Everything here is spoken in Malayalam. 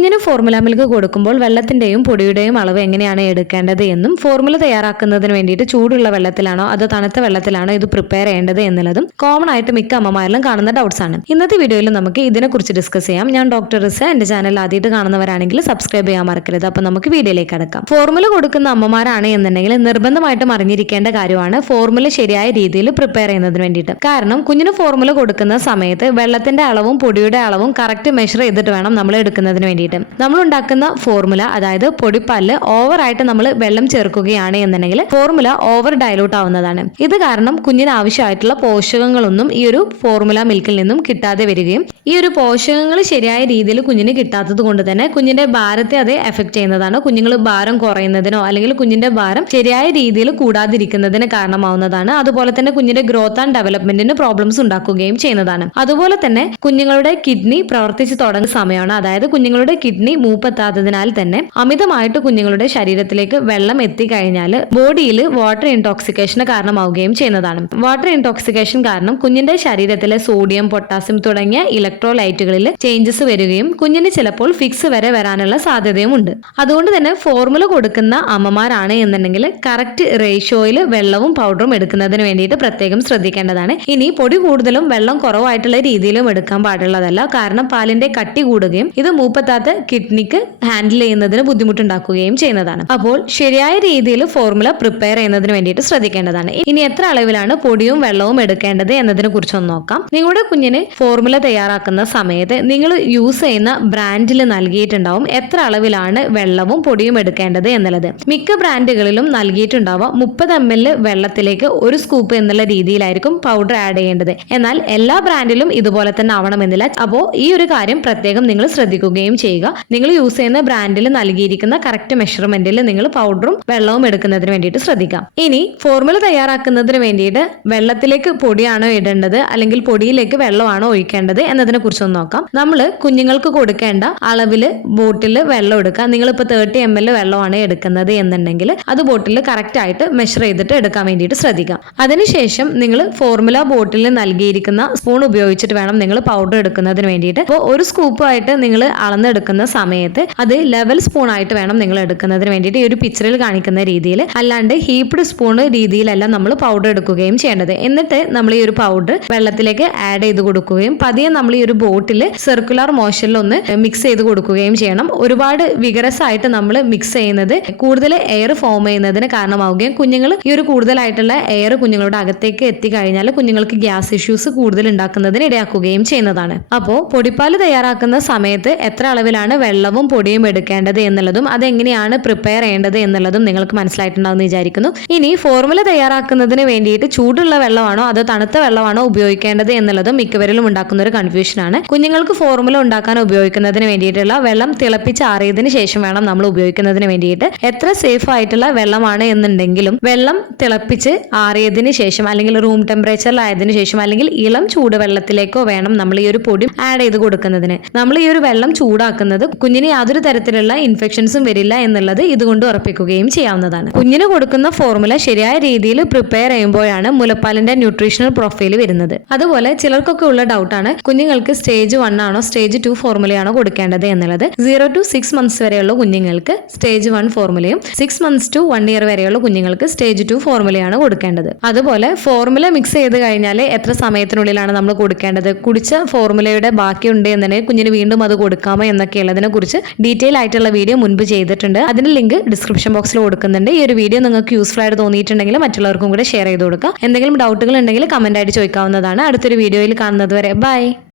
കുഞ്ഞിന് ഫോർമുല മിൽക്ക് കൊടുക്കുമ്പോൾ വെള്ളത്തിന്റെയും പൊടിയുടെയും അളവ് എങ്ങനെയാണ് എടുക്കേണ്ടത് എന്നും ഫോർമുല തയ്യാറാക്കുന്നതിന് വേണ്ടിയിട്ട് ചൂടുള്ള വെള്ളത്തിലാണോ അതോ തണുത്ത വെള്ളത്തിലാണോ ഇത് പ്രിപ്പയർ ചെയ്യേണ്ടത് എന്നുള്ളതും കോമൺ ആയിട്ട് മിക്ക അമ്മമാരിലും കാണുന്ന ഡൗട്ട്സ് ആണ്. ഇന്നത്തെ വീഡിയോയിൽ നമുക്ക് ഇതിനെക്കുറിച്ച് ഡിസ്കസ് ചെയ്യാം. ഞാൻ ഡോക്ടർ റിസ. എന്റെ ചാനൽ ആദ്യമായിട്ട് കാണുന്നവരാണെങ്കിൽ സബ്സ്ക്രൈബ് ചെയ്യാൻ മറക്കരുത്. അപ്പോൾ നമുക്ക് വീഡിയോയിലേക്ക് അടക്കാം ഫോർമുല കൊടുക്കുന്ന അമ്മമാരാണ് എന്നുണ്ടെങ്കിൽ നിർബന്ധമായിട്ടും അറിഞ്ഞിരിക്കേണ്ട കാര്യമാണ് ഫോർമുല ശരിയായ രീതിയിൽ പ്രിപ്പയർ ചെയ്യുന്നതിന് വേണ്ടിയിട്ട്. കാരണം കുഞ്ഞിന് ഫോർമുല കൊടുക്കുന്ന സമയത്ത് വെള്ളത്തിന്റെ അളവും പൊടിയുടെ അളവും കറക്റ്റ് മെഷർ ചെയ്തിട്ട് വേണം നമ്മൾ എടുക്കുന്നതിന് വേണ്ടിയിട്ട്. നമ്മൾ ഉണ്ടാക്കുന്ന ഫോർമുല അതായത് പൊടിപ്പാലിൽ ഓവറായിട്ട് നമ്മൾ വെള്ളം ചേർക്കുകയാണ് എന്നുണ്ടെങ്കിൽ ഫോർമുല ഓവർ ഡയലൂട്ട് ആവുന്നതാണ്. ഇത് കാരണം കുഞ്ഞിന് ആവശ്യമായിട്ടുള്ള പോഷകങ്ങളൊന്നും ഈ ഒരു ഫോർമുല മിൽക്കിൽ നിന്നും കിട്ടാതെ വരികയും ഈ ഒരു പോഷകങ്ങൾ ശരിയായ രീതിയിൽ കുഞ്ഞിന് കിട്ടാത്തത് കൊണ്ട് തന്നെ കുഞ്ഞിന്റെ ഭാരത്തെ അത് എഫക്ട് ചെയ്യുന്നതാണ്. കുഞ്ഞുങ്ങൾ ഭാരം കുറയുന്നതിനോ അല്ലെങ്കിൽ കുഞ്ഞിന്റെ ഭാരം ശരിയായ രീതിയിൽ കൂടാതിരിക്കുന്നതിന് കാരണമാവുന്നതാണ്. അതുപോലെ തന്നെ കുഞ്ഞിന്റെ ഗ്രോത്ത് ആൻഡ് ഡെവലപ്മെന്റിന് പ്രോബ്ലംസ് ഉണ്ടാക്കുകയും ചെയ്യുന്നതാണ്. അതുപോലെ തന്നെ കുഞ്ഞുങ്ങളുടെ കിഡ്നി പ്രവർത്തിച്ചു തുടങ്ങുന്ന സമയമാണ്. അതായത് കുഞ്ഞുങ്ങളുടെ കിഡ്നി മൂപ്പെത്താത്തതിനാൽ തന്നെ അമിതമായിട്ട് കുഞ്ഞുങ്ങളുടെ ശരീരത്തിലേക്ക് വെള്ളം എത്തിക്കഴിഞ്ഞാൽ ബോഡിയിൽ വാട്ടർ ഇൻടോക്സിക്കേഷന് കാരണമാവുകയും ചെയ്യുന്നതാണ്. വാട്ടർ ഇൻടോക്സിക്കേഷൻ കാരണം കുഞ്ഞിന്റെ ശരീരത്തിലെ സോഡിയം പൊട്ടാസ്യം തുടങ്ങിയ ഇലക്ട്രോലൈറ്റുകളിൽ ചേഞ്ചസ് വരികയും കുഞ്ഞിന് ചിലപ്പോൾ ഫിക്സ് വരെ വരാനുള്ള സാധ്യതയും ഉണ്ട് അതുകൊണ്ട് തന്നെ ഫോർമുല കൊടുക്കുന്ന അമ്മമാരാണ് എന്നുണ്ടെങ്കിൽ കറക്റ്റ് റേഷ്യോയിൽ വെള്ളവും പൗഡറും എടുക്കുന്നതിന് വേണ്ടിയിട്ട് പ്രത്യേകം ശ്രദ്ധിക്കേണ്ടതാണ്. ഇനി പൊടി കൂടുതലും വെള്ളം കുറവായിട്ടുള്ള രീതിയിലും എടുക്കാൻ പാടുള്ളതല്ല. കാരണം പാലിന്റെ കട്ടി കൂടുകയും ഇത് മൂപ്പത്താത്ത കിഡ്നിക്ക് ഹാൻഡിൽ ചെയ്യുന്നതിന് ബുദ്ധിമുട്ടുണ്ടാക്കുകയും ചെയ്യുന്നതാണ്. അപ്പോൾ ശരിയായ രീതിയിൽ ഫോർമുല പ്രിപ്പയർ ചെയ്യുന്നതിന് വേണ്ടിയിട്ട് ശ്രദ്ധിക്കേണ്ടതാണ്. ഇനി എത്ര അളവിലാണ് പൊടിയും വെള്ളവും എടുക്കേണ്ടത് എന്നതിനെ കുറിച്ച് ഒന്ന് നോക്കാം. നിങ്ങളുടെ കുഞ്ഞിന് ഫോർമുല തയ്യാറാക്കുന്ന സമയത്ത് നിങ്ങൾ യൂസ് ചെയ്യുന്ന ബ്രാൻഡിൽ നൽകിയിട്ടുണ്ടാവും എത്ര അളവിലാണ് വെള്ളവും പൊടിയും എടുക്കേണ്ടത് എന്നുള്ളത്. മിക്ക ബ്രാൻഡുകളിലും നൽകിയിട്ടുണ്ടാവാം മുപ്പത് എം എൽ വെള്ളത്തിലേക്ക് ഒരു സ്കൂപ്പ് എന്നുള്ള രീതിയിലായിരിക്കും പൗഡർ ആഡ് ചെയ്യേണ്ടത്. എന്നാൽ എല്ലാ ബ്രാൻഡിലും ഇതുപോലെ തന്നെ ആവണമെന്നില്ല. അപ്പോൾ ഈ ഒരു കാര്യം പ്രത്യേകം നിങ്ങൾ ശ്രദ്ധിക്കുകയും ചെയ്യുക. നിങ്ങൾ യൂസ് ചെയ്യുന്ന ബ്രാൻഡിൽ നൽകിയിരിക്കുന്ന കറക്റ്റ് മെഷർമെന്റിൽ നിങ്ങൾ പൗഡറും വെള്ളവും എടുക്കുന്നതിന് വേണ്ടിയിട്ട് ശ്രദ്ധിക്കാം. ഇനി ഫോർമുല തയ്യാറാക്കുന്നതിന് വേണ്ടിയിട്ട് വെള്ളത്തിലേക്ക് പൊടിയാണോ ഇടേണ്ടത്? അല്ലെങ്കിൽ പൊടിയിലേക്ക് വെള്ളമാണോ ഒഴിക്കേണ്ടത്? എന്നതിനെ കുറിച്ച് ഒന്ന് നോക്കാം. നമ്മൾ കുഞ്ഞുങ്ങൾക്ക് കൊടുക്കേണ്ട അളവിൽ ബോട്ടിൽ വെള്ളം എടുക്കുക. നിങ്ങളിപ്പോൾ തേർട്ടി എം എൽ വെള്ളമാണ് എടുക്കുന്നത് എന്നുണ്ടെങ്കിൽ അത് ബോട്ടിൽ കറക്റ്റ് ആയിട്ട് മെഷർ ചെയ്തിട്ട് എടുക്കാൻ വേണ്ടിയിട്ട് ശ്രദ്ധിക്കാം. അതിനുശേഷം നിങ്ങൾ ഫോർമുല ബോട്ടിൽ നൽകിയിരിക്കുന്ന സ്പൂൺ ഉപയോഗിച്ചിട്ട് വേണം നിങ്ങൾ പൗഡർ എടുക്കുന്നതിന് വേണ്ടിയിട്ട്. അപ്പോൾ ഒരു സ്കൂപ്പായിട്ട് നിങ്ങൾ അളന്നെടുക്കുന്ന സമയത്ത് അത് ലെവൽ സ്പൂൺ ആയിട്ട് വേണം നിങ്ങൾ എടുക്കുന്നതിന് വേണ്ടിയിട്ട് ഈ ഒരു പിക്ചറിൽ കാണിക്കുന്ന രീതിയിൽ. അല്ലാണ്ട് ഹീപ്ഡ് സ്പൂൺ രീതിയിലല്ല നമ്മൾ പൗഡർ എടുക്കുകയും ചെയ്യേണ്ടത്. എന്നിട്ട് നമ്മൾ ഈ ഒരു പൗഡർ വെള്ളത്തിലേക്ക് ആഡ് ചെയ്ത് കൊടുക്കുകയും പതിയെ നമ്മൾ ഈ ഒരു ബോട്ടിൽ സർക്കുലർ മോഷനിൽ ഒന്ന് മിക്സ് ചെയ്ത് കൊടുക്കുകയും ചെയ്യണം. ഒരുപാട് വിഗറസ് ആയിട്ട് നമ്മൾ മിക്സ് ചെയ്യുന്നത് കൂടുതൽ എയർ ഫോം ചെയ്യുന്നതിന് കാരണമാവുകയും കുഞ്ഞുങ്ങൾ ഈ ഒരു കൂടുതലായിട്ടുള്ള എയർ കുഞ്ഞുങ്ങളുടെ അകത്തേക്ക് എത്തിക്കഴിഞ്ഞാൽ കുഞ്ഞുങ്ങൾക്ക് ഗ്യാസ് ഇഷ്യൂസ് കൂടുതൽ ഉണ്ടാക്കുന്നതിന് ഇടയാക്കുകയും ചെയ്യുന്നതാണ്. അപ്പോൾ പൊടിപ്പാൽ തയ്യാറാക്കുന്ന സമയത്ത് എത്ര അളവിലാണ് വെള്ളവും പൊടിയും എടുക്കേണ്ടത് എന്നുള്ളതും അതെങ്ങനെയാണ് പ്രിപ്പയർ ചെയ്യേണ്ടത് എന്നുള്ളതും നിങ്ങൾക്ക് മനസ്സിലായിട്ടുണ്ടാവുമെന്ന് വിചാരിക്കുന്നു. ഇനി ഫോർമുല തയ്യാറാക്കുന്നതിന് വേണ്ടിയിട്ട് ചൂടുള്ള വെള്ളമാണോ അതോ തണുത്ത വെള്ളമാണോ ഉപയോഗിക്കേണ്ടത് എന്നുള്ളതും മിക്കവരിലും ഉണ്ടാക്കുന്ന ഒരു കൺഫ്യൂഷനാണ് കുഞ്ഞുങ്ങൾക്ക് ഫോർമുല ഉണ്ടാക്കാൻ ഉപയോഗിക്കുന്നതിന് വേണ്ടിയിട്ടുള്ള വെള്ളം തിളപ്പിച്ച് ആറിയതിന് ശേഷം വേണം നമ്മൾ ഉപയോഗിക്കുന്നതിന് വേണ്ടിയിട്ട്. എത്ര സേഫ് ആയിട്ടുള്ള വെള്ളമാണ് എന്നുണ്ടെങ്കിലും വെള്ളം തിളപ്പിച്ച് ആറിയതിന് ശേഷം അല്ലെങ്കിൽ റൂം ടെമ്പറേച്ചറിലായതിനു ശേഷം അല്ലെങ്കിൽ ഇളം ചൂടുവെള്ളത്തിലേക്കോ വേണം നമ്മൾ ഈ ഒരു പൊടി ആഡ് ചെയ്ത് കൊടുക്കുന്നതിന്. നമ്മൾ ഈ ഒരു വെള്ളം ചൂടാക്കുന്നത് കുഞ്ഞിന് യാതൊരു തരത്തിലുള്ള ഇൻഫെക്ഷൻസും വരില്ല എന്നുള്ളത് ഇതുകൊണ്ട് ഉറപ്പിക്കുകയും ചെയ്യാവുന്നതാണ്. കുഞ്ഞിന് കൊടുക്കുന്ന ഫോർമുല ശരിയായ രീതിയിൽ പ്രിപ്പയർ ചെയ്യുമ്പോഴാണ് മുലപ്പാലിന്റെ ന്യൂട്രീഷണൽ പ്രൊഫൈൽ വരുന്നത്. അതുപോലെ ചിലർക്കൊക്കെ ഉള്ള ഡൗട്ടാണ് കുഞ്ഞുങ്ങൾക്ക് സ്റ്റേജ് വൺ ആണോ സ്റ്റേജ് ടു ഫോർമുലയാണോ കൊടുക്കേണ്ടത് എന്നുള്ളത്. സീറോ ടു സിക്സ് മന്ത്സ് വരെയുള്ള കുഞ്ഞുങ്ങൾക്ക് സ്റ്റേജ് വൺ ഫോർമുലയും six months to one year വരെയുള്ള കുഞ്ഞുങ്ങൾക്ക് സ്റ്റേജ് ടു ഫോർമുലയാണ് കൊടുക്കേണ്ടത്. അതുപോലെ ഫോർമുല മിക്സ് ചെയ്ത് കഴിഞ്ഞാൽ എത്ര സമയത്തിനുള്ളിലാണ് നമ്മൾ കൊടുക്കേണ്ടത്? കുടിച്ച ഫോർമുലയുടെ ബാക്കിയുണ്ട് എന്നുണ്ടെങ്കിൽ കുഞ്ഞിന് വീണ്ടും അത് കൊടുക്കാമോ എന്നൊക്കെ ഉള്ളതിനെ കുറിച്ച് ഡീറ്റെയിൽ ആയിട്ടുള്ള വീഡിയോ മുൻപ് ചെയ്തിട്ടുണ്ട്. അതിന്റെ ലിങ്ക് ഡിസ്ക്രിപ്ഷൻ ബോക്സിൽ കൊടുക്കുന്നുണ്ട്. ഈ ഒരു വീഡിയോ നിങ്ങൾക്ക് യൂസ്ഫുൾ ആയിട്ട് തോന്നിയിട്ടുണ്ടെങ്കിൽ മറ്റുള്ളവർക്കും കൂടെ ഷെയർ ചെയ്ത് കൊടുക്കുക എന്തെങ്കിലും ഡൗട്ടുകൾ ഉണ്ടെങ്കിൽ കമന്റ് ആയിട്ട് ചോദിക്കാവുന്നതാണ്. അടുത്തൊരു വീഡിയോയിൽ കാണുന്നത് വരെ. ബൈ